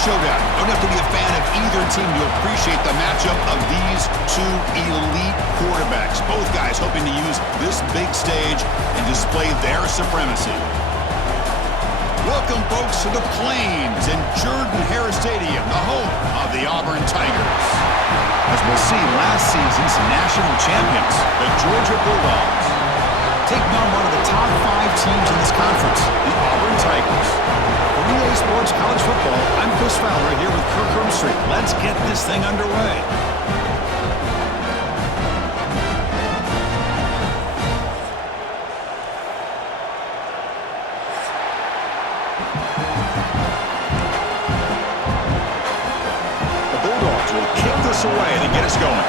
showdown. You don't have to be a fan of either team to appreciate the matchup of these two elite quarterbacks. Both guys hoping to use this big stage and display their supremacy. Welcome, folks, to the Plains in Jordan-Hare Stadium, the home of the Auburn Tigers. As we'll see, last season's national champions, the Georgia Bulldogs, taking on one of the top 5 teams in this conference, the Auburn Tigers. For EA Sports College Football, I'm Chris Fowler here with Kirk Herbstreit. Let's get this thing underway. The Bulldogs will kick this away to get us going.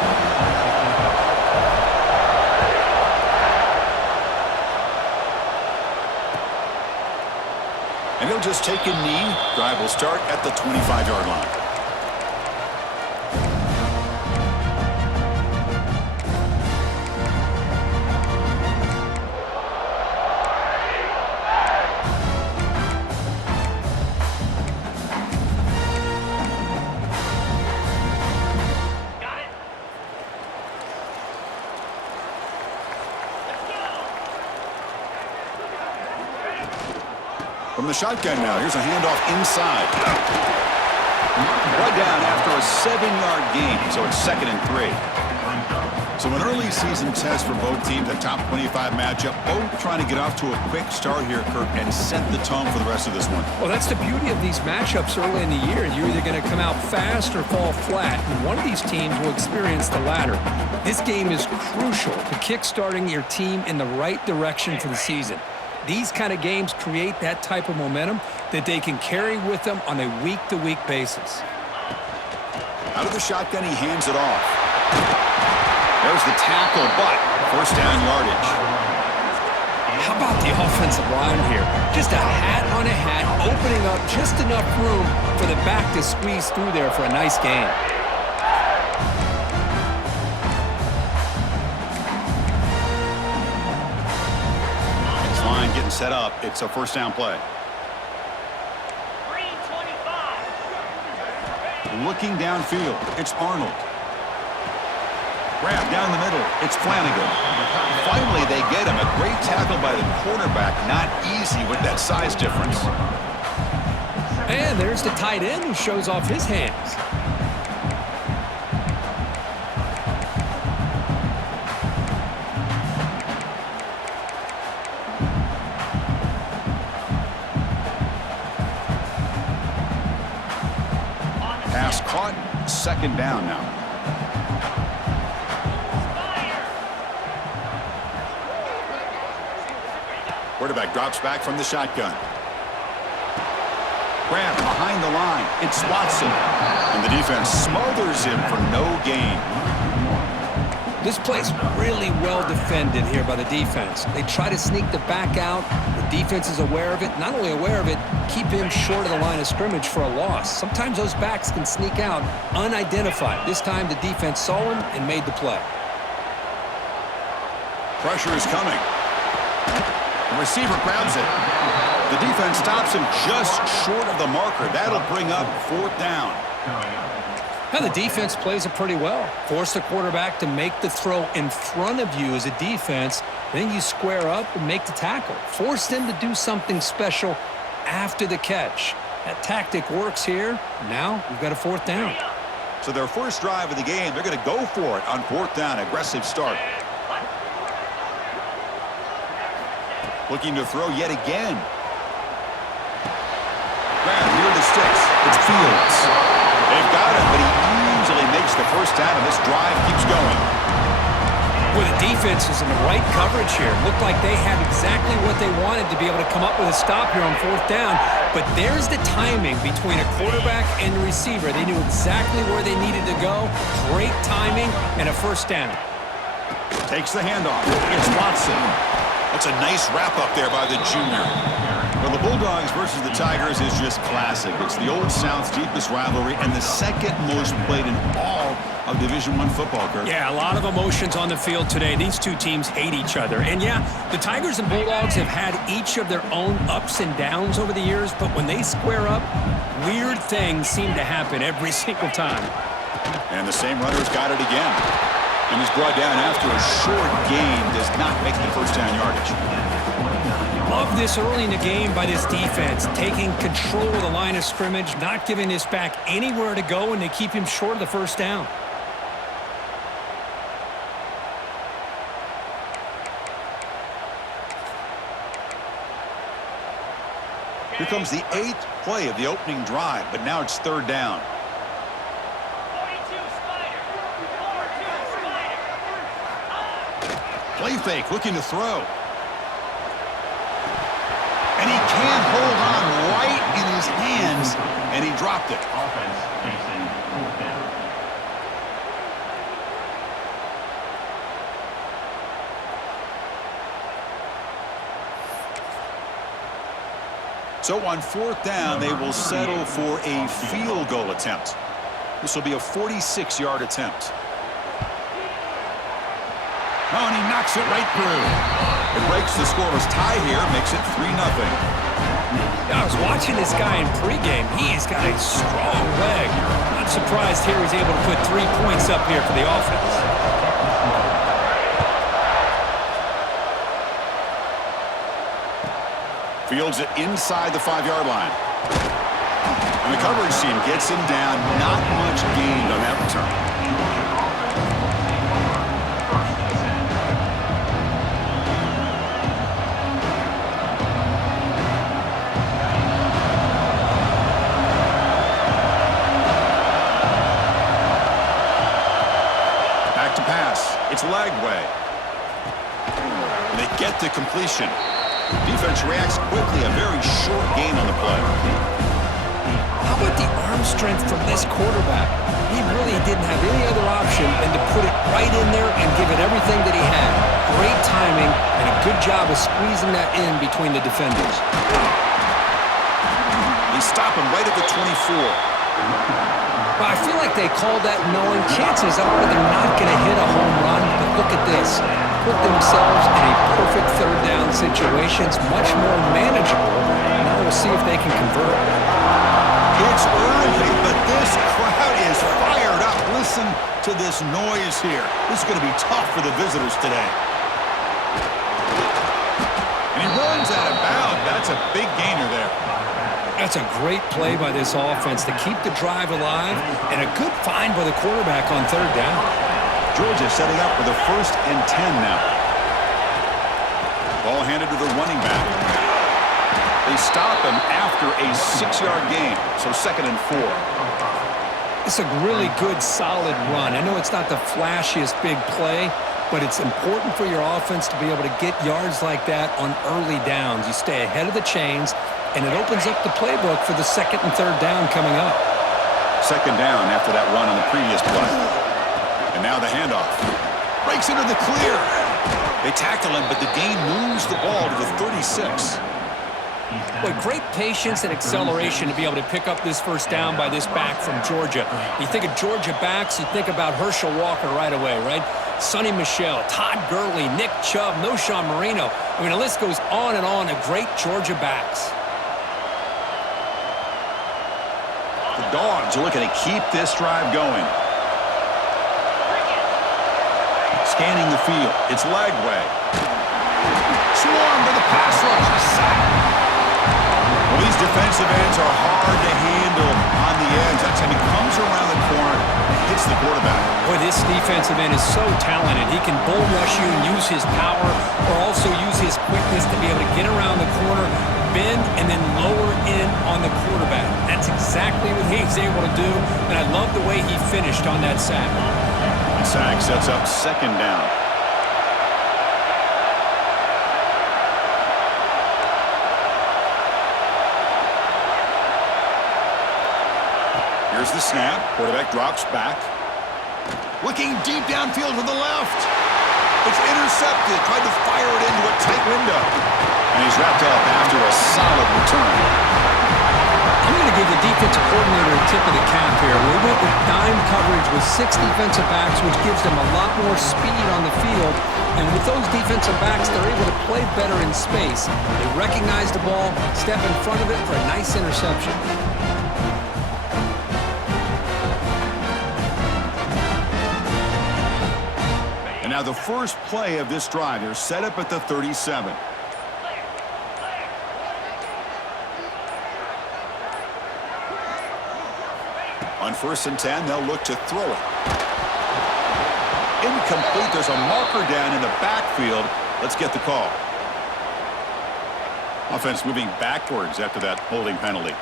And he'll just take a knee. Drive will start at the 25-yard line. From the shotgun now, here's a handoff inside. Right down after a 7-yard gain, so it's 2nd and 3. So an early season test for both teams, a top 25 matchup, both trying to get off to a quick start here, Kirk, and set the tone for the rest of this one. Well, that's the beauty of these matchups early in the year. You're either going to come out fast or fall flat, and one of these teams will experience the latter. This game is crucial to kickstarting your team in the right direction for the season. These kind of games create that type of momentum that they can carry with them on a week-to-week basis. Out of the shotgun, he hands it off. There's the tackle, but first down yardage. How about the offensive line here? Just a hat on a hat, opening up just enough room for the back to squeeze through there for a nice gain. Getting set up. It's a first down play. Looking downfield. It's Arnold. Grab down the middle. It's Flanagan. Finally, they get him. A great tackle by the quarterback. Not easy with that size difference. And there's the tight end who shows off his hands. Pass caught, 2nd down now. Quarterback drops back from the shotgun. Grab behind the line. It's Watson. And the defense smothers him for no gain. This play's really well defended here by the defense. They try to sneak the back out. The defense is aware of it. Not only aware of it, keep him short of the line of scrimmage for a loss. Sometimes those backs can sneak out unidentified. This time the defense saw him and made the play. Pressure is coming. The receiver grabs it. The defense stops him just short of the marker. That'll bring up 4th down. Now the defense plays it pretty well. Force the quarterback to make the throw in front of you as a defense. Then you square up and make the tackle. Force them to do something special after the catch. That tactic works here. Now we've got a 4th down. So their first drive of the game, they're going to go for it on 4th down. Aggressive start. Looking to throw yet again. Grab near the sticks. It's Fields. They've got him, but he easily makes the first down, and this drive keeps going. Well, the defense is in the right coverage here. Looked like they had exactly what they wanted to be able to come up with a stop here on 4th down. But there's the timing between a quarterback and the receiver. They knew exactly where they needed to go. Great timing and a first down. Takes the handoff. It's Watson. That's a nice wrap up there by the junior. Well, the Bulldogs versus the Tigers is just classic. It's the Old South's deepest rivalry and the second most played in all of Division I football, Kurt. Yeah, a lot of emotions on the field today. These two teams hate each other. And yeah, the Tigers and Bulldogs have had each of their own ups and downs over the years, but when they square up, weird things seem to happen every single time. And the same runner's got it again. And he's brought down after a short gain, does not make the first down yardage. Love this early in the game by this defense, taking control of the line of scrimmage, not giving this back anywhere to go, and they keep him short of the first down. Here comes the 8th play of the opening drive, but now it's third down. Play fake, looking to throw. And he can't hold on right in his hands, and he dropped it. Offense facing fourth down. So on fourth down, they will settle for a field goal attempt. This will be a 46-yard attempt. Oh, and he knocks it right through. It breaks the scoreless tie here, makes it 3-0. I was watching this guy in pregame. He's got a strong leg. Not surprised here he's able to put 3 points up here for the offense. Fields it inside the 5-yard line. And the coverage team gets him down. Not much gained on that return. Back to pass. It's Lagway. They get the completion. Defense reacts quickly, a very short gain on the play. How about the arm strength from this quarterback? He really didn't have any other option than to put it right in there and give it everything that he had. Great timing and a good job of squeezing that in between the defenders. They stop him right at the 24. Well, I feel like they called that knowing chances are they're not going to hit a home run, but look at this. Put themselves in a perfect third down situation. It's much more manageable. Now we'll see if they can convert. It's early, but this crowd is fired up. Listen to this noise here. This is going to be tough for the visitors today. And he runs out of bounds. That's a big gainer there. That's a great play by this offense to keep the drive alive, and a good find by the quarterback on third down. Georgia setting up for the 1st and 10 now. Ball handed to the running back. They stop him after a 6-yard gain, so 2nd and 4. It's a really good, solid run. I know it's not the flashiest big play, but it's important for your offense to be able to get yards like that on early downs. You stay ahead of the chains, and it opens up the playbook for the 2nd and 3rd down coming up. 2nd down after that run on the previous play. And now the handoff. Breaks into the clear. They tackle him, but the gain moves the ball to the 36. Boy, great patience and acceleration to be able to pick up this first down by this back from Georgia. You think of Georgia backs, you think about Herschel Walker right away, right? Sonny Michel, Todd Gurley, Nick Chubb, Noshawn Marino. I mean, the list goes on and on of great Georgia backs. The Dogs are looking to keep this drive going. Scanning the field. It's Lagway. Swarmed to the pass rush. A sack. Well, these defensive ends are hard to handle on the edge. That's how he comes around the corner and hits the quarterback. Boy, this defensive end is so talented. He can bull rush you and use his power, or also use his quickness to be able to get around the corner, bend, and then lower in on the quarterback. That's exactly what he's able to do, and I love the way he finished on that sack. The sack sets up 2nd down. Here's the snap. Quarterback drops back. Looking deep downfield to the left. It's intercepted. Tried to fire it into a tight window. And he's wrapped up after a solid return. I'm going to give the defensive coordinator a tip of the cap here. We went with dime coverage with 6 defensive backs, which gives them a lot more speed on the field. And with those defensive backs, they're able to play better in space. They recognize the ball, step in front of it for a nice interception. And now the first play of this drive, they're set up at the 37. On 1st and 10, they'll look to throw it. Incomplete. There's a marker down in the backfield. Let's get the call. Offense moving backwards after that holding penalty.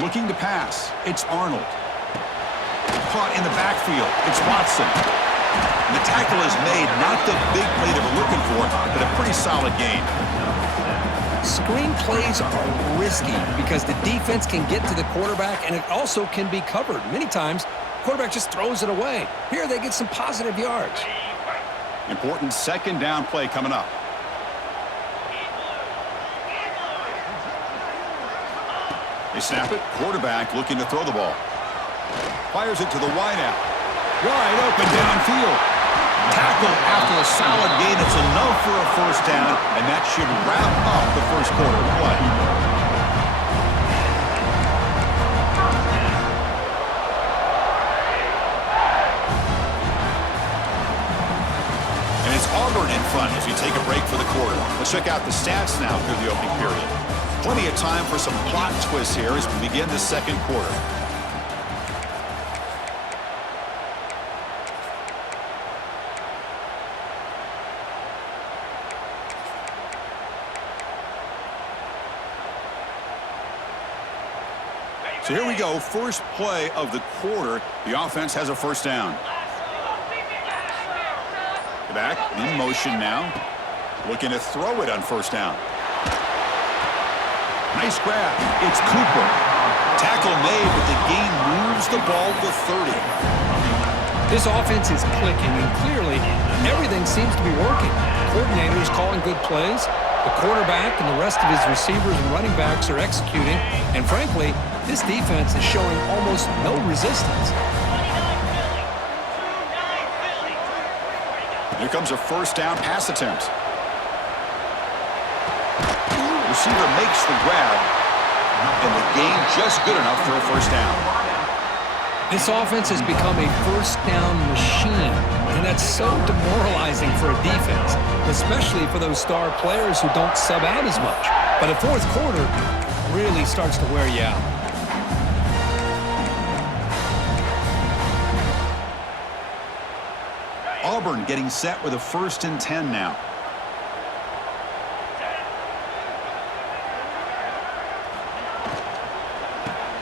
Looking to pass. It's Arnold. Caught in the backfield. It's Watson. And the tackle is made. Not the big play they were looking for, but a pretty solid gain. Screen plays are risky because the defense can get to the quarterback, and it also can be covered. Many times, the quarterback just throws it away. Here they get some positive yards. Important 2nd down play coming up. They snap it. Quarterback looking to throw the ball. Fires it to the wideout. Wide open downfield. Tackle after a solid gain. It's enough for a 1st down, and that should wrap up the 1st quarter of play. And it's Auburn in front as we take a break for the quarter. Let's check out the stats now through the opening period. Plenty of time for some plot twists here as we begin the 2nd quarter. So here we go, first play of the quarter. The offense has a 1st down. Back in motion now. Looking to throw it on 1st down. Nice grab. It's Cooper. Tackle made, but the gain moves the ball to 30. This offense is clicking, and clearly everything seems to be working. The coordinator is calling good plays. The quarterback and the rest of his receivers and running backs are executing. And frankly, this defense is showing almost no resistance. Here comes a 1st down pass attempt. Receiver makes the grab, and the gain just good enough for a 1st down. This offense has become a 1st down machine, and that's so demoralizing for a defense, especially for those star players who don't sub out as much. But a 4th quarter really starts to wear you out. Auburn getting set with a 1st and 10 now.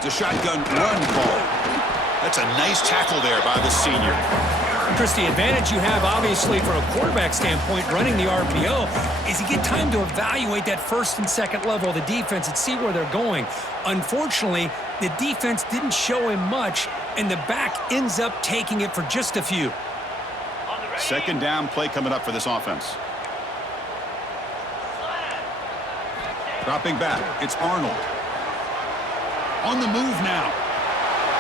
It's a shotgun run call. That's a nice tackle there by the senior. Chris, the advantage you have, obviously, from a quarterback standpoint, running the RPO, is you get time to evaluate that 1st and 2nd level of the defense and see where they're going. Unfortunately, the defense didn't show him much, and the back ends up taking it for just a few. 2nd down play coming up for this offense. Dropping back, it's Arnold. On the move now.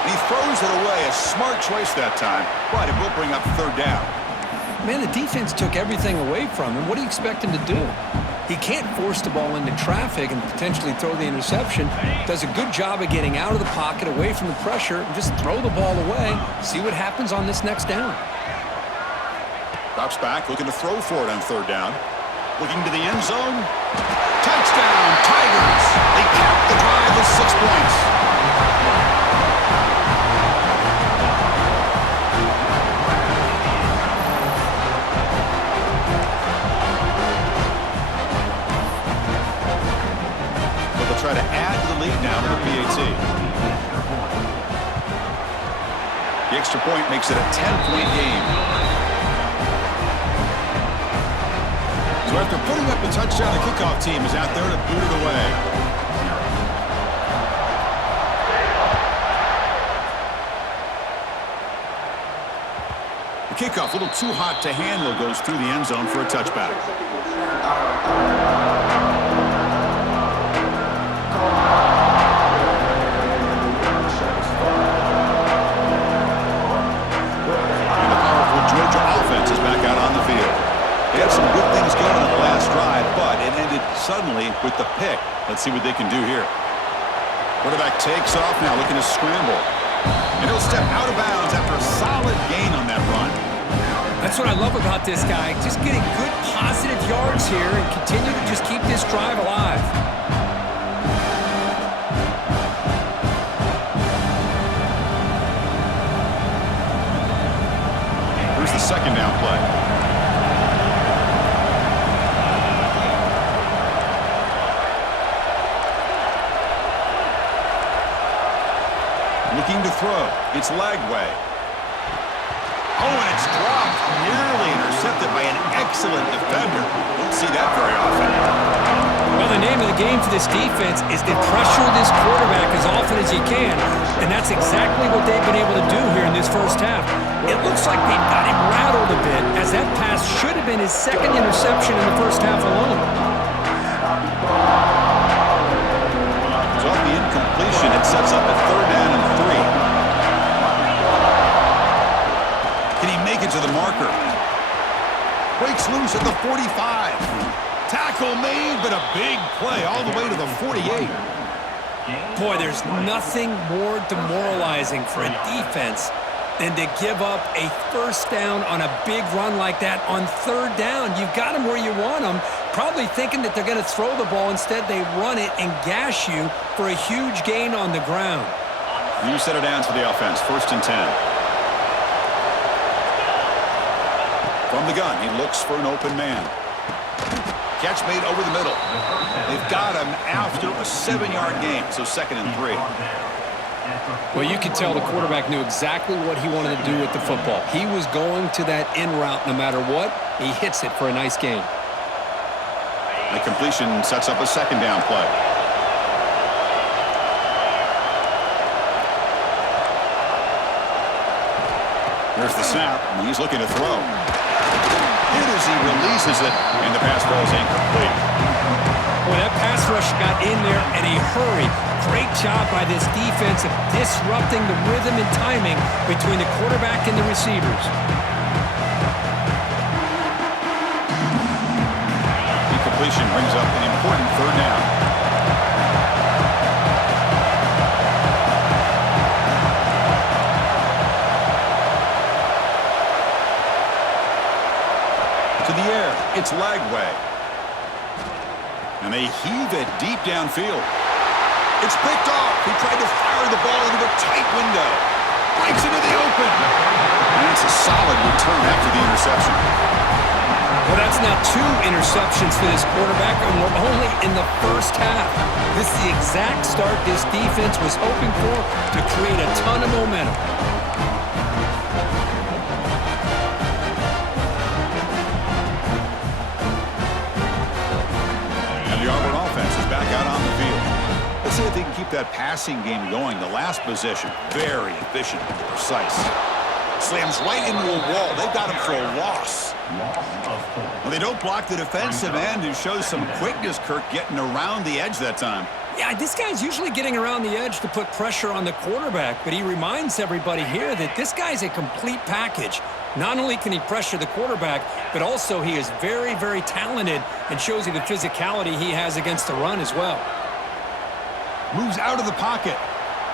He throws it away. A smart choice that time, but it will bring up 3rd down. Man, the defense took everything away from him. What do you expect him to do? He can't force the ball into traffic and potentially throw the interception. Does a good job of getting out of the pocket, away from the pressure, and just throw the ball away. See what happens on this next down. Drops back, looking to throw for it on 3rd down. Looking to the end zone. Touchdown, Tigers! They cap the drive with 6 points. But they'll try to add to the lead now with the PAT. The extra point makes it a 10-point game. So after putting up a touchdown, the kickoff team is out there to boot it away. The kickoff, a little too hot to handle, goes through the end zone for a touchback. Georgia offense is back out on the field. They had some good things going on the last drive, but it ended suddenly with the pick. Let's see what they can do here. Quarterback takes off now, looking to scramble. And he'll step out of bounds after a solid gain on that run. That's what I love about this guy. Just getting good positive yards here and continue to just keep this drive alive. Here's the second down play. Looking to throw. It's Lagway. Oh, and it's dropped. Nearly intercepted by an excellent defender. Don't see that very often. Well, the name of the game for this defense is to pressure this quarterback as often as you can, and that's exactly what they've been able to do here in this first half. It looks like they've got him rattled a bit, as that pass should have been his second interception in the first half alone. So off the incompletion, it sets up a 3rd down and 3. Can he make it to the marker? Breaks loose at the 45. Tackle made, but a big play all the way to the 48. Boy, there's nothing more demoralizing for a defense than to give up a first down on a big run like that on 3rd down. You've got them where you want them, probably thinking that they're going to throw the ball. Instead, they run it and gash you for a huge gain on the ground. New set of downs for the offense, 1st and 10. From the gun, he looks for an open man. Catch made over the middle. They've got him after a 7-yard gain, so 2nd and 3. Well, you could tell the quarterback knew exactly what he wanted to do with the football. He was going to that in route no matter what. He hits it for a nice gain. The completion sets up a 2nd down play. There's the snap, and he's looking to throw. Hit as he releases it, and the pass falls incomplete. Boy, that pass rush got in there in a hurry. Great job by this defense of disrupting the rhythm and timing between the quarterback and the receivers. Incompletion brings up an important 3rd down. To the air, it's Lagway. And they heave it deep downfield. It's picked off. He tried to fire the ball into a tight window. Breaks into the open. And it's a solid return after the interception. Well, that's now 2 interceptions for this quarterback, and we're only in the first half. This is the exact start this defense was hoping for to create a ton of momentum. And the Auburn offense is back out on the field. Let's see if they can keep that passing game going. The last possession, very efficient and precise. Slams right into a wall. They've got him for a loss. Well, they don't block the defensive end, who shows some quickness, Kirk, getting around the edge that time. Yeah, this guy's usually getting around the edge to put pressure on the quarterback, but he reminds everybody here that this guy's a complete package. Not only can he pressure the quarterback, but also he is very, very talented and shows you the physicality he has against the run as well. Moves out of the pocket.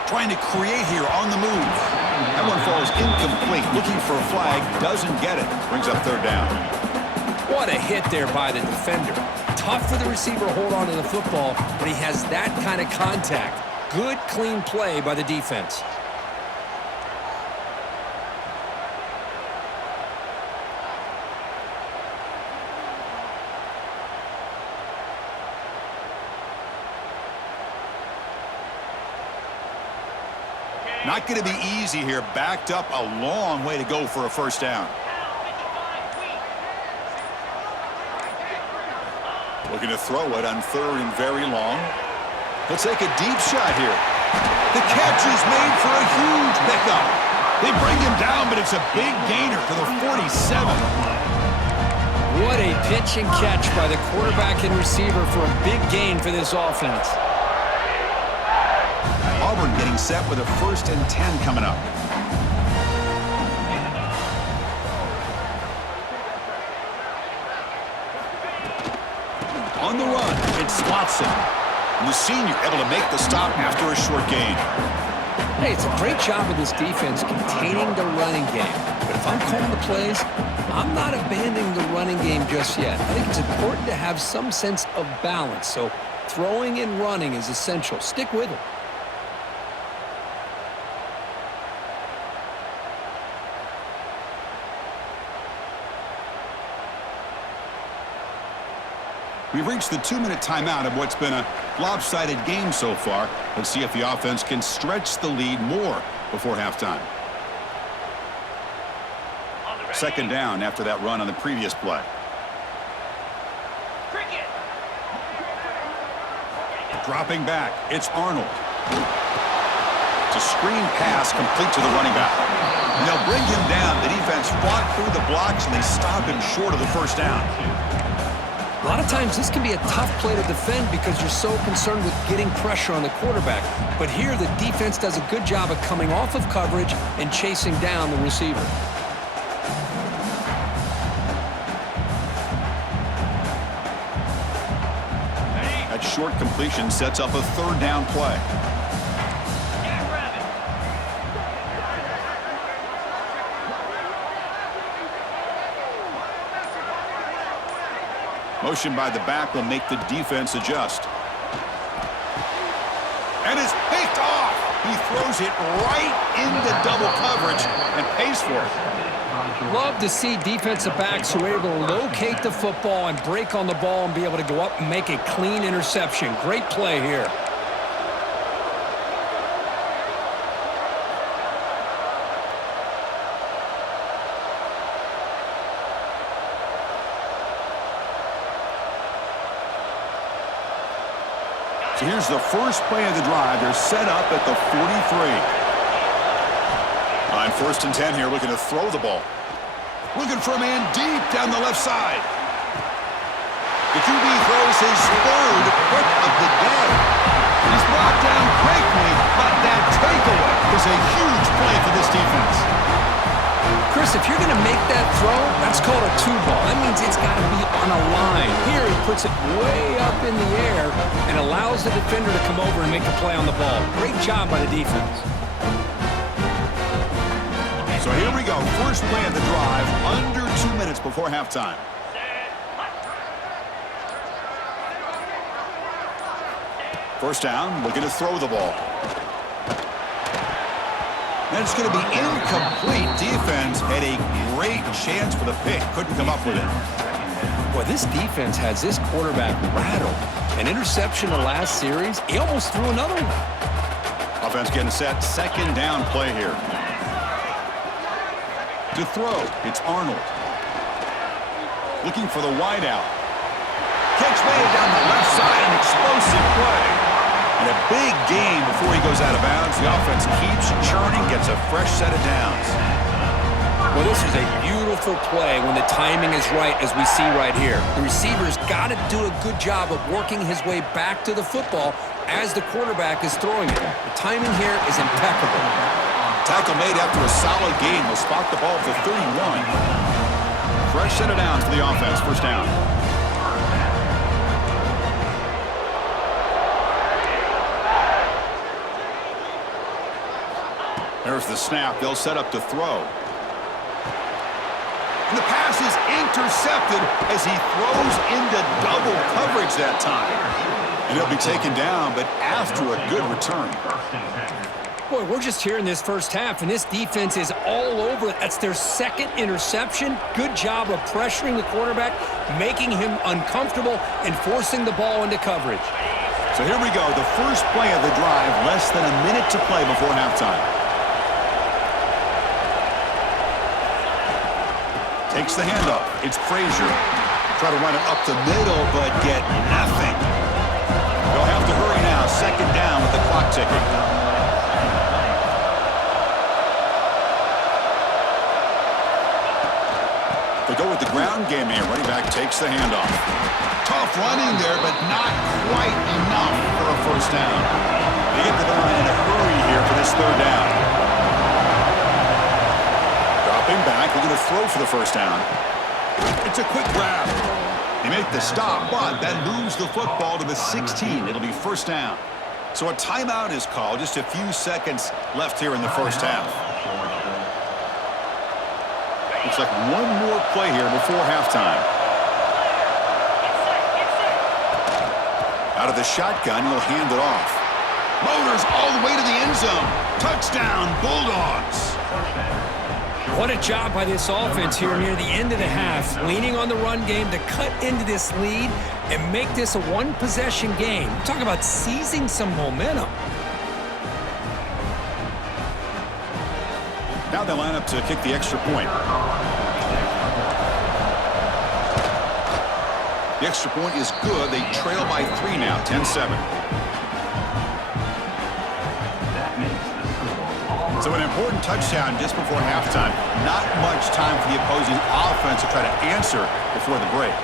Trying to create here on the move. That one falls incomplete. Looking for a flag. Doesn't get it. Brings up 3rd down. What a hit there by the defender. Tough for the receiver to hold on to the football, but he has that kind of contact. Good, clean play by the defense. Not going to be easy here. Backed up a long way to go for a first down. Looking to throw it on 3rd and very long. He'll take a deep shot here. The catch is made for a huge pickup. They bring him down, but it's a big gainer to the 47. What a pitch and catch by the quarterback and receiver for a big gain for this offense. Auburn getting set with a 1st and 10 coming up. On the run, it's Watson. And the senior able to make the stop after a short gain. Hey, it's a great job of this defense containing the running game. But if I'm calling the plays, I'm not abandoning the running game just yet. I think it's important to have some sense of balance. So throwing and running is essential. Stick with it. We've reached the 2-minute timeout of what's been a lopsided game so far. Let's see if the offense can stretch the lead more before halftime. 2nd down after that run on the previous play. Dropping back, it's Arnold. It's a screen pass complete to the running back. And they'll bring him down. The defense fought through the blocks, and they stop him short of the first down. A lot of times this can be a tough play to defend because you're so concerned with getting pressure on the quarterback. But here the defense does a good job of coming off of coverage and chasing down the receiver. That short completion sets up a 3rd down play. Motion by the back will make the defense adjust. And it's picked off. He throws it right into double coverage and pays for it. Love to see defensive backs who are able to locate the football and break on the ball and be able to go up and make a clean interception. Great play here. So here's the first play of the drive. They're set up at the 43. On 1st and 10 here, looking to throw the ball. Looking for a man deep down the left side. The QB throws his 3rd pick of the day. He's brought down quickly, but that takeaway is a huge play for this defense. Chris, if you're going to make that throw, that's called a 2-ball. That means it's got to be on a line. Here, he puts it way up in the air and allows the defender to come over and make a play on the ball. Great job by the defense. So here we go. First play of the drive, under 2 minutes before halftime. First down, looking to throw the ball. And it's going to be incomplete. Defense had a great chance for the pick. Couldn't come up with it. Boy, this defense has this quarterback rattled. An interception the last series. He almost threw another one. Offense getting set. 2nd down play here. To throw, it's Arnold. Looking for the wideout. Catch made down the left side. An explosive play. And a big gain before he goes out of bounds. The offense keeps churning, gets a fresh set of downs. Well, this is a beautiful play when the timing is right, as we see right here. The receiver's got to do a good job of working his way back to the football as the quarterback is throwing it. The timing here is impeccable. Tackle made after a solid gain. Will spot the ball for 31. Fresh set of downs for the offense. First down. There's the snap. They'll set up to throw. And the pass is intercepted as he throws into double coverage that time. And he'll be taken down, but after a good return. Boy, we're just here in this first half, and this defense is all over it. That's their 2nd interception. Good job of pressuring the quarterback, making him uncomfortable, and forcing the ball into coverage. So here we go. The first play of the drive, less than a minute to play before halftime. Takes the handoff. It's Frazier. Try to run it up the middle, but get nothing. They'll have to hurry now. Second down with the clock ticking. They go with the ground game here. Running back takes the handoff. Tough running there, but not quite enough for a first down. They get the line in a hurry here for this third down. Dropping back, looking to throw for the first down. It's a quick grab. They make the stop, but that moves the football to the 16. It'll be first down. So a timeout is called. Just a few seconds left here in the first half. Looks like one more play here before halftime. Out of the shotgun, he'll hand it off. Motors all the way to the end zone. Touchdown, Bulldogs. What a job by this offense here near the end of the half, leaning on the run game to cut into this lead and make this a one-possession game. Talk about seizing some momentum. Now they line up to kick the extra point. The extra point is good. They trail by 3 now, 10-7. So an important touchdown just before halftime. Not much time for the opposing offense to try to answer before the break.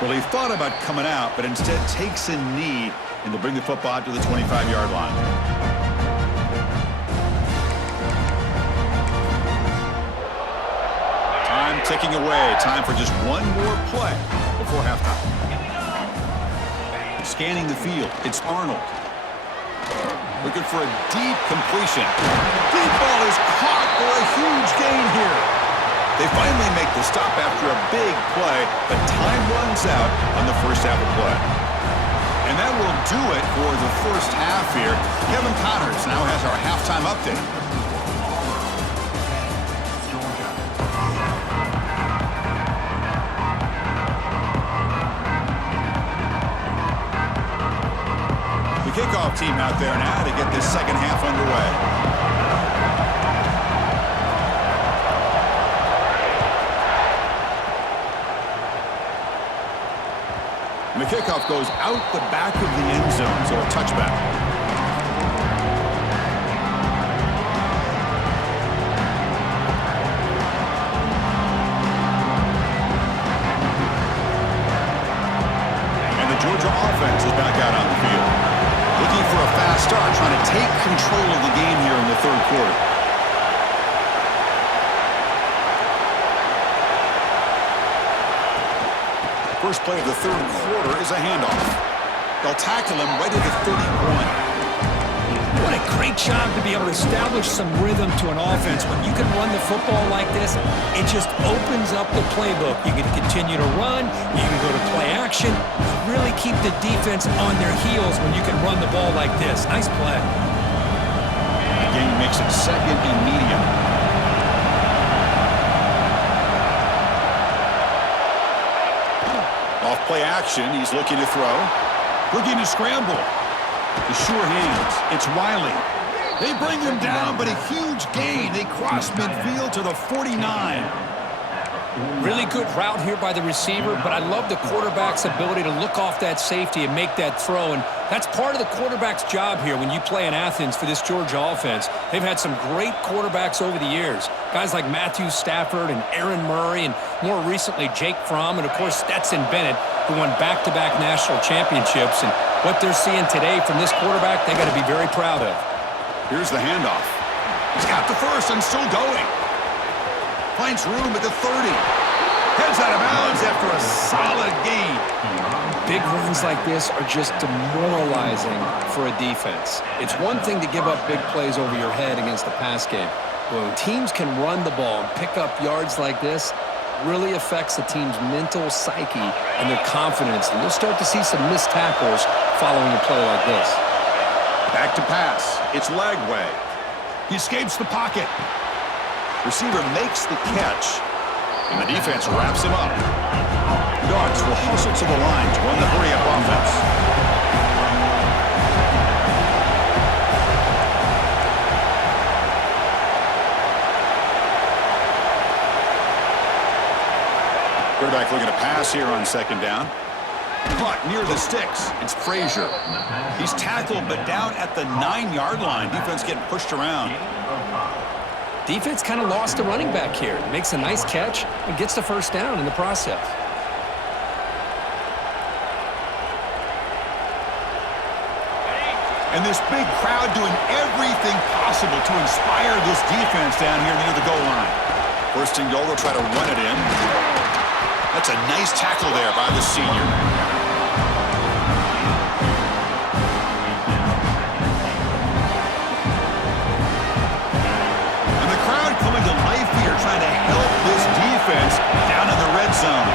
Well, they thought about coming out, but instead takes a knee, and they'll bring the football to the 25-yard line. Time ticking away. Time for just one more play before halftime. Scanning the field, it's Arnold. Looking for a deep completion. Deep ball is caught for a huge gain here. They finally make the stop after a big play, but time runs out on the first half of play. And that will do it for the first half here. Kevin Connors now has our halftime update. The kickoff team out there now to get this second half underway. And the kickoff goes out the back of the end zone, so a touchback. And the Georgia offense is back out on the field. Looking for a fast start, trying to take control of the game here in the third quarter. First play of the third quarter is a handoff. They'll tackle him right at the 31. What a great job to be able to establish some rhythm to an offense. When you can run the football like this, it just opens up the playbook. You can continue to run, you can go to play action, really keep the defense on their heels when you can run the ball like this. Nice play. Again, makes it second and medium. Off play action, he's looking to throw. Looking to scramble. The sure hands. It's Wiley. They bring him down, but a huge gain. They cross midfield to the 49. Really good route here by the receiver, but I love the quarterback's ability to look off that safety and make that throw. And that's part of the quarterback's job here when you play in Athens for this Georgia offense. They've had some great quarterbacks over the years. Guys like Matthew Stafford and Aaron Murray, and more recently Jake Fromm, and of course Stetson Bennett, who won back-to-back national championships. And what they're seeing today from this quarterback, they got to be very proud of. Here's the handoff. He's got the first and still going. Finds room at the 30. Heads out of bounds after a solid gain. Big runs like this are just demoralizing for a defense. It's one thing to give up big plays over your head against the pass game. But when teams can run the ball and pick up yards like this, really affects the team's mental psyche and their confidence. And you'll start to see some missed tackles following a play like this. Back to pass. It's Lagway. He escapes the pocket. Receiver makes the catch, and the defense wraps him up. Dogs will hustle to the line to run the hurry-up offense. Quarterback looking to pass here on second down. Caught near the sticks. It's Frazier. He's tackled, but down at the 9-yard line. Defense getting pushed around. Defense kind of lost a running back here. Makes a nice catch and gets the first down in the process. And this big crowd doing everything possible to inspire this defense down here near the goal line. First and goal, they'll try to run it in. That's a nice tackle there by the senior. And the crowd coming to life here, trying to help this defense down in the red zone.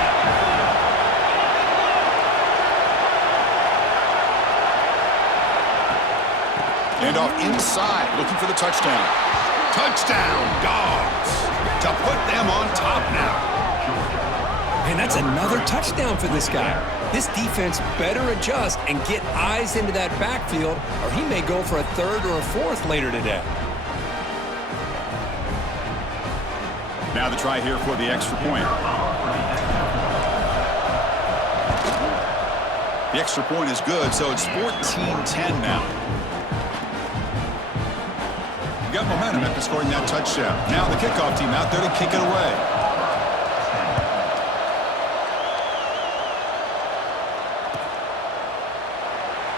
And off inside, looking for the touchdown. Touchdown, Dogs, to put them on top now. And that's another touchdown for this guy. This defense better adjust and get eyes into that backfield, or he may go for a third or a fourth later today. Now the try here for the extra point. The extra point is good, so it's 14-10 now. Got momentum after scoring that touchdown. Now the kickoff team out there to kick it away.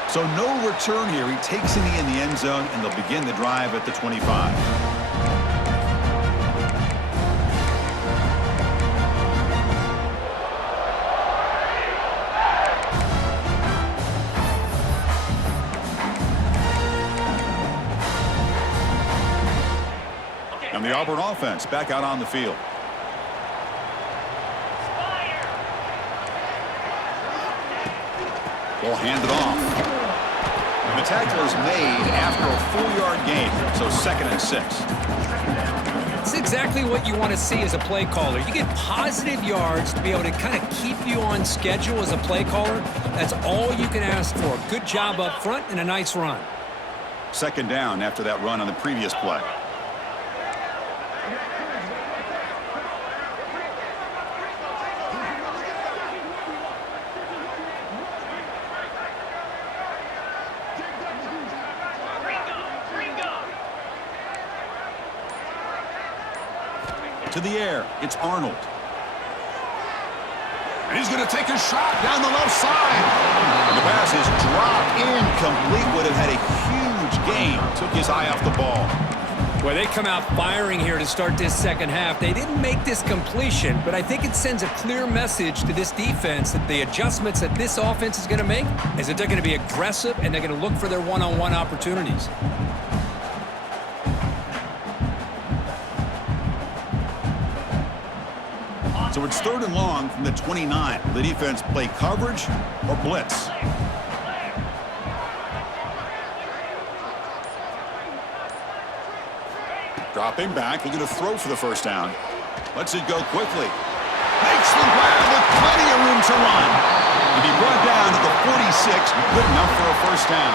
So no return here. He takes it in the end zone, and they'll begin the drive at the 25. And the Auburn offense back out on the field. Ball handed off. And the tackle is made after a 4-yard gain, so 2nd and 6. It's exactly what you want to see as a play caller. You get positive yards to be able to kind of keep you on schedule as a play caller. That's all you can ask for. Good job up front and a nice run. 2nd down after that run on the previous play. To the air, it's Arnold. And he's going to take a shot down the left side. And the pass is dropped incomplete. Would have had a huge gain. Took his eye off the ball. Well, they come out firing here to start this second half. They didn't make this completion, but I think it sends a clear message to this defense that the adjustments that this offense is going to make is that they're going to be aggressive and they're going to look for their one-on-one opportunities. So it's 3rd and long from the 29. The defense play coverage or blitz. Dropping back, looking to throw for the first down. Lets it go quickly. Makes the grab with plenty of room to run. And he brought down to the 46, good enough for a first down.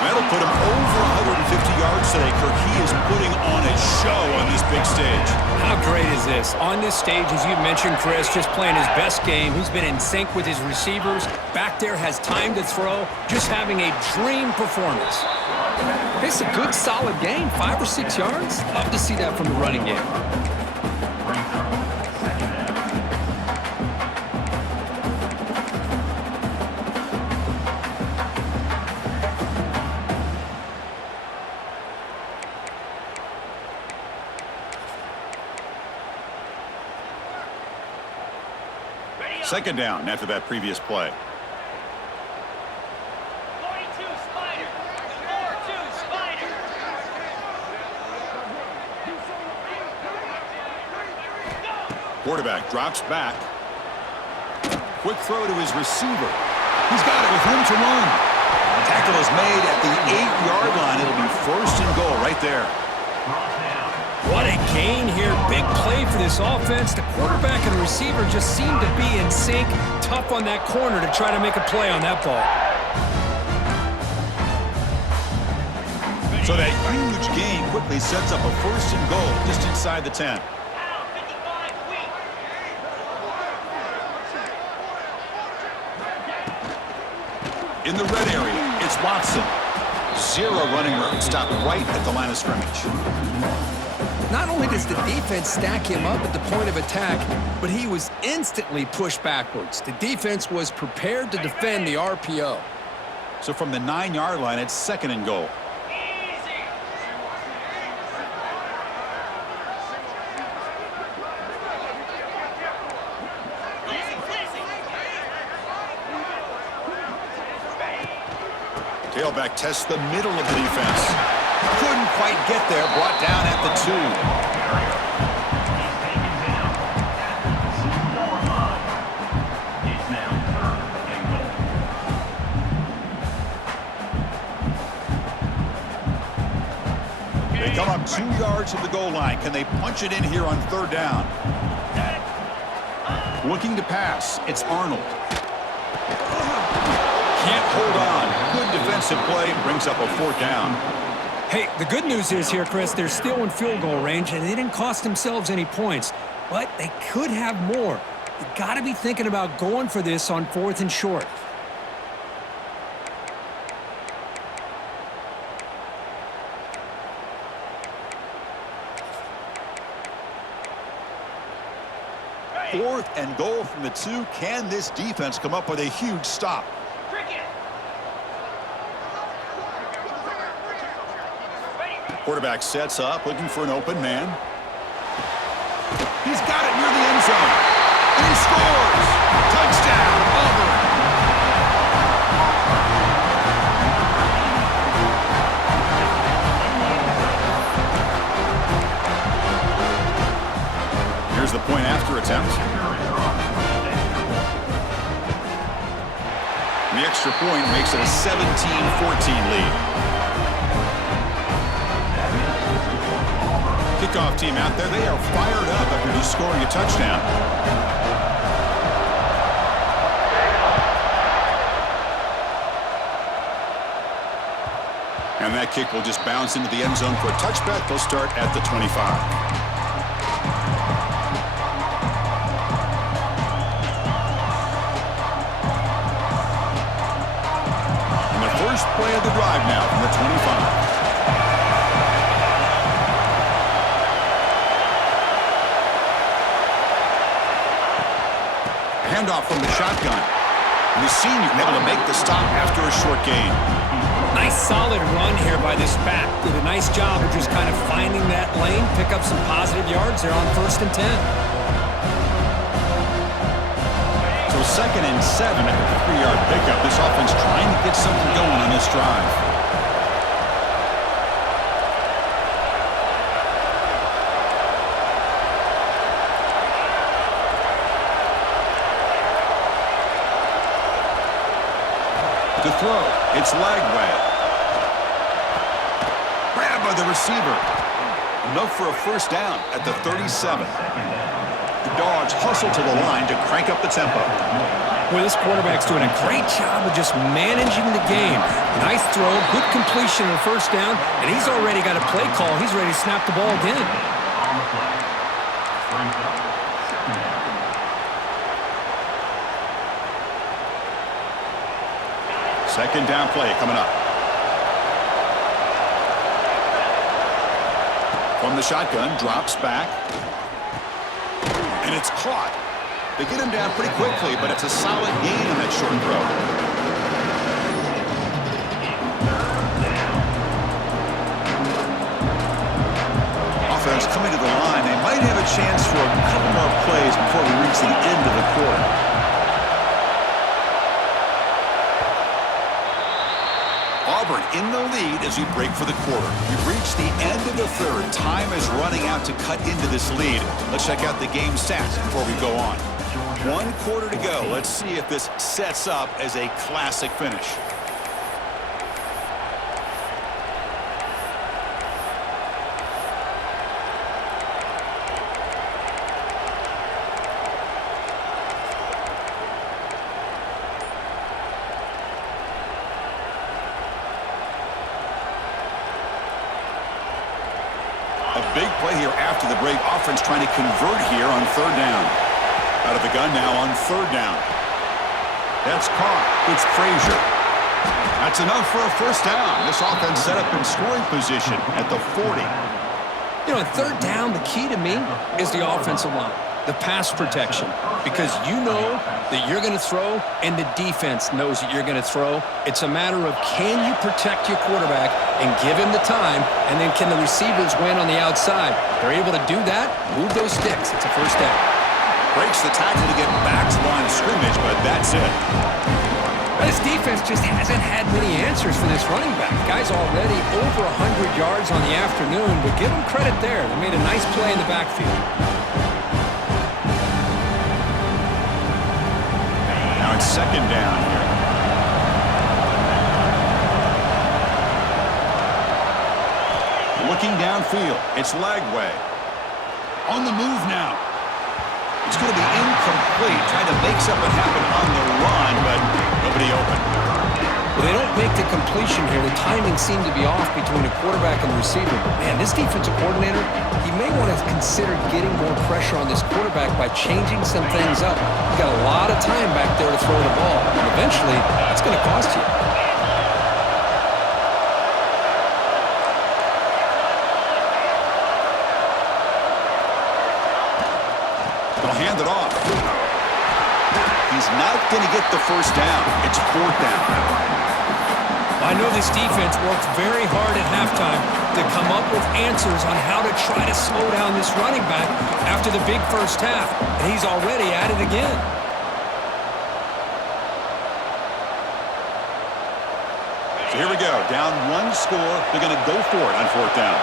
That'll put him over 150 yards today, Kirk. He is putting on a show on this big stage. How great is this? On this stage, as you mentioned, Chris, just playing his best game. He's been in sync with his receivers. Back there, has time to throw. Just having a dream performance. It's a good, solid game. 5 or 6 yards. Love to see that from the running game. Second down after that previous play. 42 Spider. 4-2 Spider. Quarterback drops back. Quick throw to his receiver. He's got it with room to run. Tackle is made at the 8-yard line. It'll be 1st and goal right there. What a gain here. Big play for this offense. The quarterback and the receiver just seem to be in sync. Tough on that corner to try to make a play on that ball. So that huge gain quickly sets up a 1st and goal just inside the 10. In the red area, it's Watson. Zero running room. Stopped right at the line of scrimmage. Not only does the defense stack him up at the point of attack, but he was instantly pushed backwards. The defense was prepared to defend the RPO. So from the 9-yard line, it's 2nd and goal. Tailback tests the middle of the defense. Couldn't quite get there. Brought down at the 2. They come up 2 yards from the goal line. Can they punch it in here on 3rd down? Looking to pass. It's Arnold. Can't hold on. Good defensive play. Brings up a 4th down. Hey, the good news is here, Chris, they're still in field goal range, and they didn't cost themselves any points. But they could have more. You got to be thinking about going for this on 4th and short. Fourth and goal from the 2. Can this defense come up with a huge stop? Quarterback sets up, looking for an open man. He's got it near the end zone. And he scores! Touchdown, Auburn! Here's the point after attempt. The extra point makes it a 17-14 lead. Kickoff team out there, they are fired up after just scoring a touchdown. And that kick will just bounce into the end zone for a touchback. They'll start at the 25. And the first play of the drive now from the 25. Handoff from the shotgun. And the senior able to make the stop after a short gain. Nice solid run here by this back. Did a nice job of just kind of finding that lane, pick up some positive yards there on 1st and 10. So 2nd and 7 at the 3-yard pickup. This offense trying to get something going on this drive. To throw, it's Lagway. Grabbed by the receiver. Enough for a 1st down at the 37. The Dogs hustle to the line to crank up the tempo. Well, this quarterback's doing a great job of just managing the game. Nice throw, good completion on 1st down, and he's already got a play call. He's ready to snap the ball again. 2nd down play coming up. From the shotgun, drops back. And it's caught. They get him down pretty quickly, but it's a solid gain on that short throw. Offense coming to the line. They might have a chance for a couple more plays before we reach the end of the quarter. Auburn in the lead as we break for the quarter. We've reached the end of the 3rd. Time is running out to cut into this lead. Let's check out the game stats before we go on. 1 quarter to go. Let's see if this sets up as a classic finish. A big play here after the break. Offense trying to convert here on 3rd down. Out of the gun now on 3rd down. That's caught. It's Frazier. That's enough for a first down. This offense set up in scoring position at the 40. You know, on third down, the key to me is the offensive line, the pass protection, because you know that you're going to throw and the defense knows that you're going to throw. It's a matter of can you protect your quarterback and give him the time, and then can the receivers win on the outside? They're able to do that, move those sticks. It's a first down. Breaks the tackle to get back to line of scrimmage, but that's it. This defense just hasn't had many answers for this running back. Guy's already over 100 yards on the afternoon, but give him credit there. They made a nice play in the backfield. Now it's second down here. Looking downfield, it's Lagway. On the move now. It's going to be incomplete, trying to make something happen on the run, but nobody open. Well, they don't make the completion here. The timing seemed to be off between the quarterback and the receiver. But, man, this defensive coordinator, he may want to consider getting more pressure on this quarterback by changing some things up. He's got a lot of time back there to throw the ball, and eventually it's going to cost you. They'll hand it off. He's not going to get the first down. It's fourth down. I know this defense worked very hard at halftime to come up with answers on how to try to slow down this running back after the big first half, and he's already at it again. So here we go. Down one score. They're going to go for it on fourth down.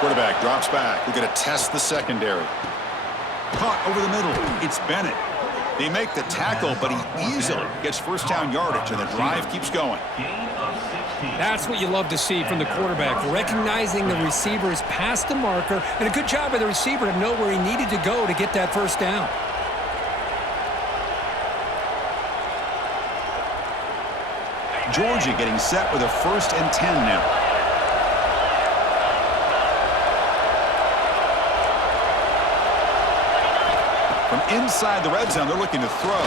Quarterback drops back. We're going to test the secondary. Caught over the middle. It's Bennett. They make the tackle, but he easily gets first down yardage, and the drive keeps going. That's what you love to see from the quarterback, recognizing the receivers past the marker, and a good job by the receiver to know where he needed to go to get that first down. Georgia getting set with a 1st and 10 now. From inside the red zone, they're looking to throw.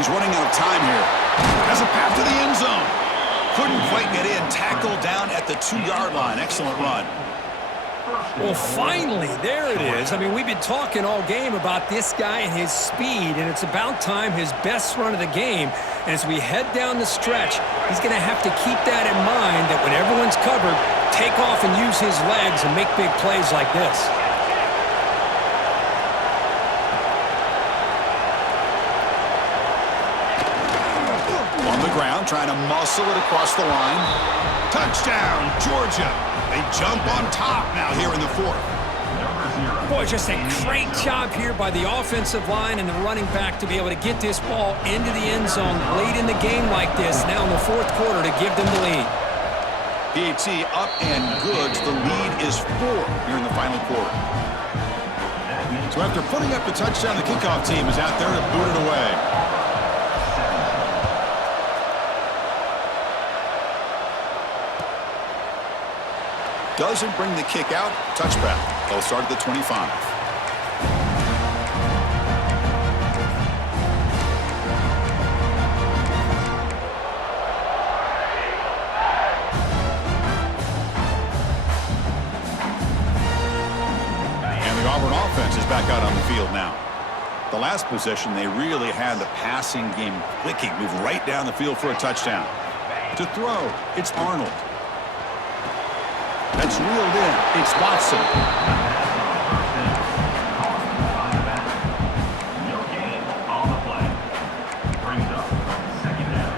He's running out of time here. Has a path to the end zone. Couldn't quite get in. Tackled down at the 2-yard line. Excellent run. Well, finally, there it is. I mean, we've been talking all game about this guy and his speed, and it's about time his best run of the game. And as we head down the stretch, he's going to have to keep that in mind, that when everyone's covered, take off and use his legs and make big plays like this. On the ground, trying to muscle it across the line. Touchdown, Georgia. They jump on top now here in the 4th. Boy, just a great job here by the offensive line and the running back to be able to get this ball into the end zone late in the game like this, now in the 4th quarter, to give them the lead. PAT up and good. The lead is 4 here in the final quarter. So after putting up the touchdown, the kickoff team is out there to boot it away. Doesn't bring the kick out. Touchback. They'll start at the 25. And the Auburn offense is back out on the field now. The last possession, they really had the passing game clicking. Move right down the field for a touchdown. To throw, it's Arnold. That's reeled in. It's Watson. No gain on the play. Brings up second down.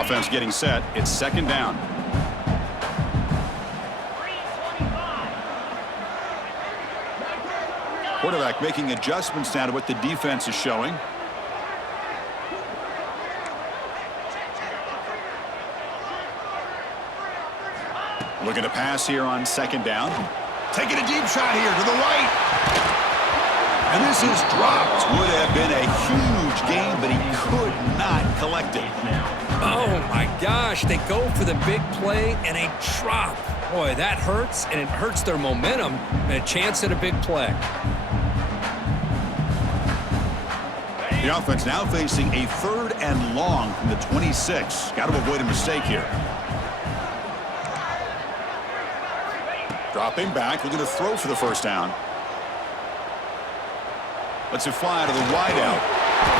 Offense getting set. It's second down. Quarterback making adjustments now to what the defense is showing. Looking to pass here on second down. Taking a deep shot here to the right. And this is dropped. Would have been a huge gain, but he could not collect it. Oh, my gosh. They go for the big play and a drop. Boy, that hurts, and it hurts their momentum and a chance at a big play. The offense now facing a 3rd and long from the 26. Got to avoid a mistake here. Dropping back, looking to throw for the first down. Lets it fly to the wideout.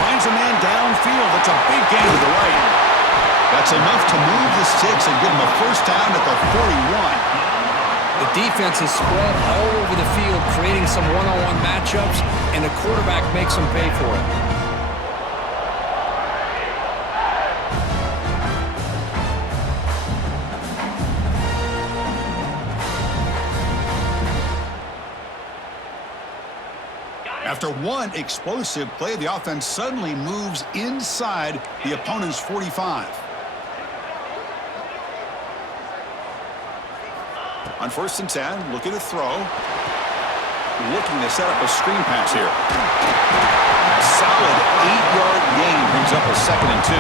Finds a man downfield. That's a big gain to the right. That's enough to move the sticks and give him a first down at the 41. The defense is spread all over the field, creating some one-on-one matchups, and the quarterback makes them pay for it. After one explosive play, the offense suddenly moves inside the opponent's 45. On 1st and 10, looking to throw. Looking to set up a screen pass here. Solid 8-yard gain brings up a 2nd and 2.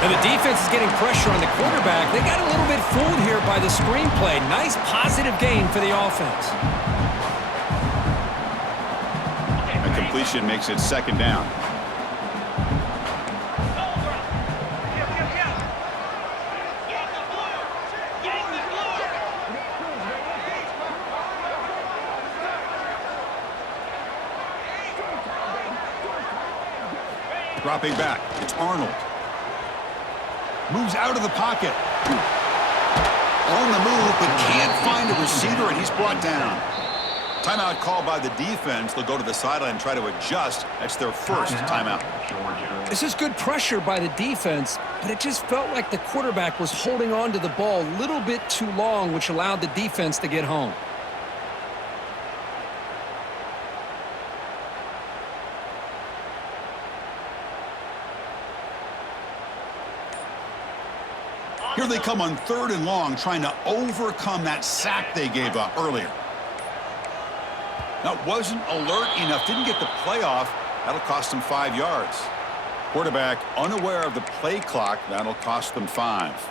And the defense is getting pressure on the quarterback. They got a little bit fooled here by the screen play. Nice positive gain for the offense. A completion makes it 2nd down. Dropping back, it's Arnold. Moves out of the pocket. On the move, but can't find a receiver, and he's brought down. Timeout called by the defense. They'll go to the sideline and try to adjust. That's their first timeout. This is good pressure by the defense, but it just felt like the quarterback was holding on to the ball a little bit too long, which allowed the defense to get home. Here they come on 3rd and long, trying to overcome that sack they gave up earlier. That wasn't alert enough, didn't get the play off. That'll cost them 5 yards. Quarterback unaware of the play clock. That'll cost them 5.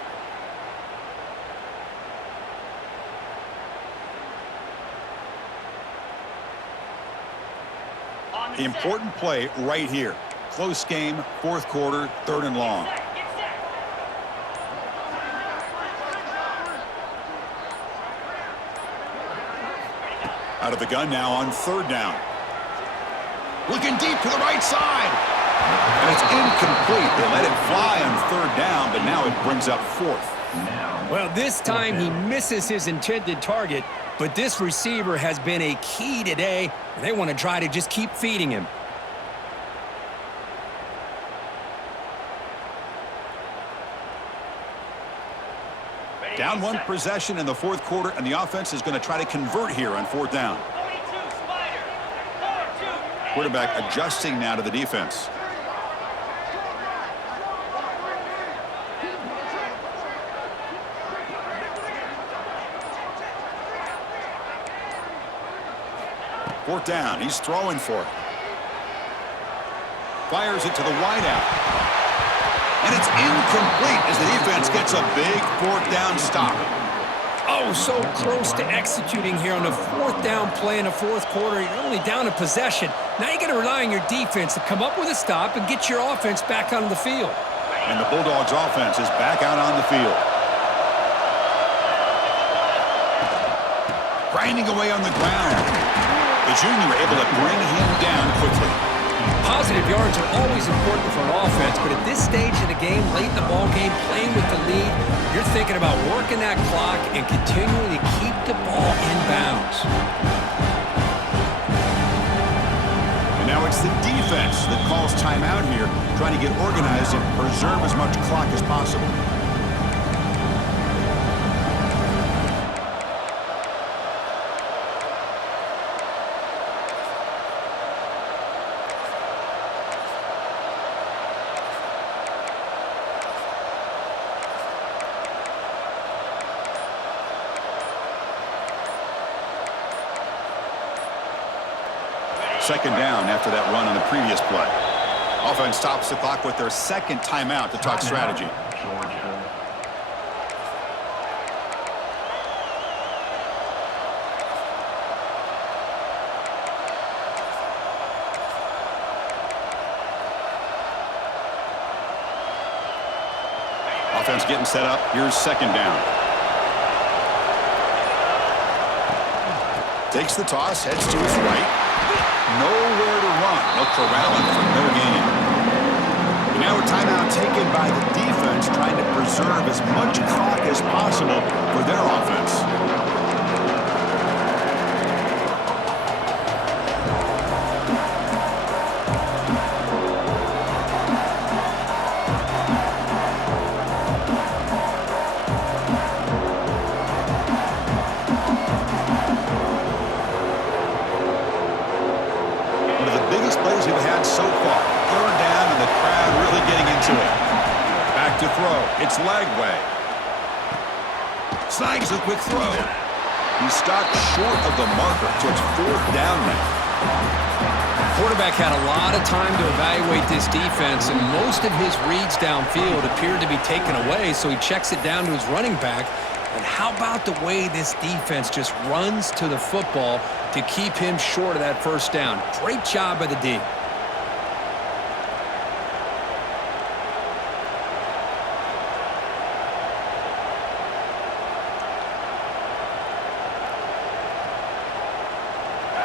The important play right here. Close game, 4th quarter, 3rd and long. Out of the gun now on 3rd down. Looking deep to the right side. And it's incomplete. They let it fly on 3rd down, but now it brings up 4th. Well, this time he misses his intended target, but this receiver has been a key today. They want to try to just keep feeding him. Down 1 possession in the 4th quarter, and the offense is going to try to convert here on 4th down. Quarterback adjusting now to the defense. Fourth down, he's throwing for it. Fires it to the wideout. And it's incomplete as the defense gets a big 4th down stop. Oh, so close to executing here on the 4th down play in the 4th quarter. You're only down a possession. Now you got to rely on your defense to come up with a stop and get your offense back on the field. And the Bulldogs offense is back out on the field. Grinding away on the ground. The junior able to bring him down quickly. Positive yards are always important for an offense, but at this stage of the game, late in the ball game, playing with the lead, you're thinking about working that clock and continuing to keep the ball in bounds. And now it's the defense that calls timeout here, trying to get organized and preserve as much clock as possible. Second down after that run on the previous play. Offense stops the clock with their 2nd timeout to talk strategy. defense getting set up. Here's second down. Takes the toss, heads to his right. Nowhere to run. They'll corral him for no gain. And now a timeout taken by the defense, trying to preserve as much clock as possible for their offense. We've had so far. Third down and the crowd really getting into it. Back to throw. It's Lagway. Snags a quick throw. He's stopped short of the marker, so it's fourth down now. Quarterback had a lot of time to evaluate this defense, and most of his reads downfield appeared to be taken away, so he checks it down to his running back. And how about the way this defense just runs to the football to keep him short of that first down? Great job by the D.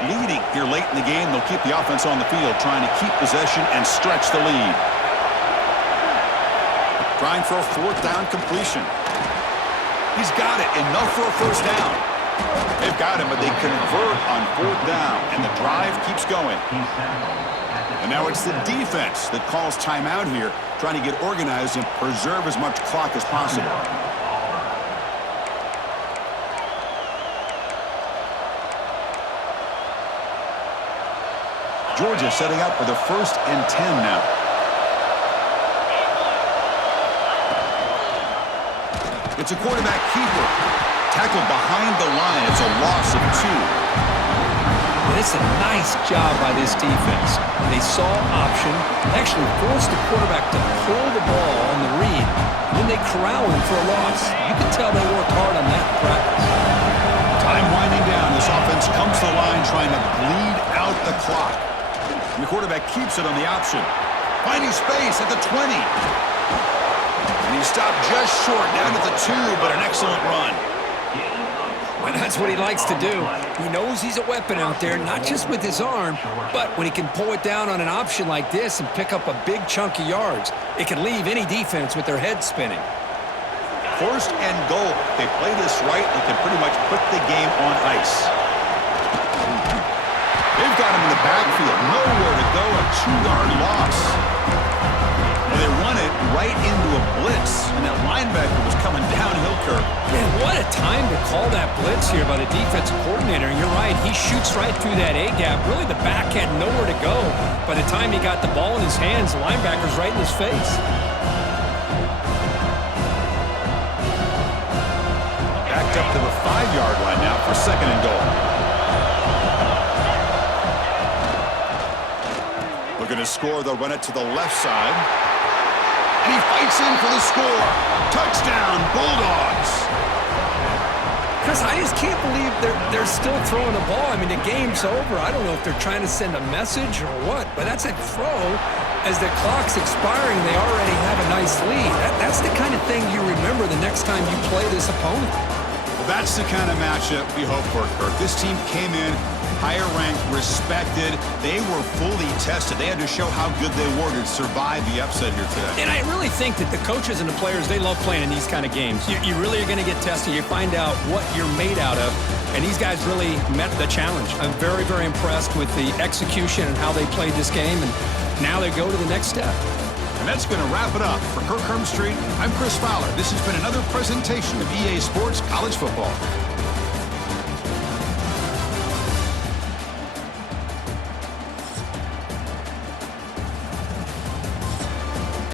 Leading here late in the game, they'll keep the offense on the field, trying to keep possession and stretch the lead. Trying for a fourth down completion. He's got it, enough for a first down. They've got him, but they convert on fourth down, and the drive keeps going. And now it's the defense that calls timeout here, trying to get organized and preserve as much clock as possible. Georgia setting up for the 1st and 10 now. It's a quarterback keeper. Tackled behind the line. It's a loss of 2. And it's a nice job by this defense. They saw option, actually forced the quarterback to pull the ball on the read, and then they corral him for a loss. You can tell they worked hard on that in practice. Time winding down. This offense comes to the line trying to bleed out the clock. And the quarterback keeps it on the option. Finding space at the 20. And he stopped just short, down to the 2, but an excellent run. Well, that's what he likes to do. He knows he's a weapon out there, not just with his arm, but when he can pull it down on an option like this and pick up a big chunk of yards, it can leave any defense with their head spinning. 1st and goal. If they play this right, they can pretty much put the game on ice. They've got him in the backfield. Nowhere to go. A 2-yard loss. And they run it right into a blitz. And that linebacker was coming downhill curve. Man, what a time to call that blitz here by the defensive coordinator. And you're right. He shoots right through that A-gap. Really, the back had nowhere to go. By the time he got the ball in his hands, the linebacker's right in his face. Backed up to the 5-yard line now for 2nd and goal. Looking to score, they'll run it to the left side. And he fights in for the score. Touchdown, Bulldogs. Chris, I just can't believe they're still throwing the ball. I mean, the game's over. I don't know if they're trying to send a message or what, but that's a throw. As the clock's expiring, they already have a nice lead. That's the kind of thing you remember the next time you play this opponent. Well, that's the kind of matchup we hope for, Kirk. This team came in higher ranked, respected. They were fully tested. They had to show how good they were to survive the upset here today. And I really think that the coaches and the players, they love playing in these kind of games. You really are going to get tested. You find out what you're made out of. And these guys really met the challenge. I'm very, very impressed with the execution and how they played this game. And now they go to the next step. And that's going to wrap it up. For Kirk Street, I'm Chris Fowler. This has been another presentation of EA Sports College Football.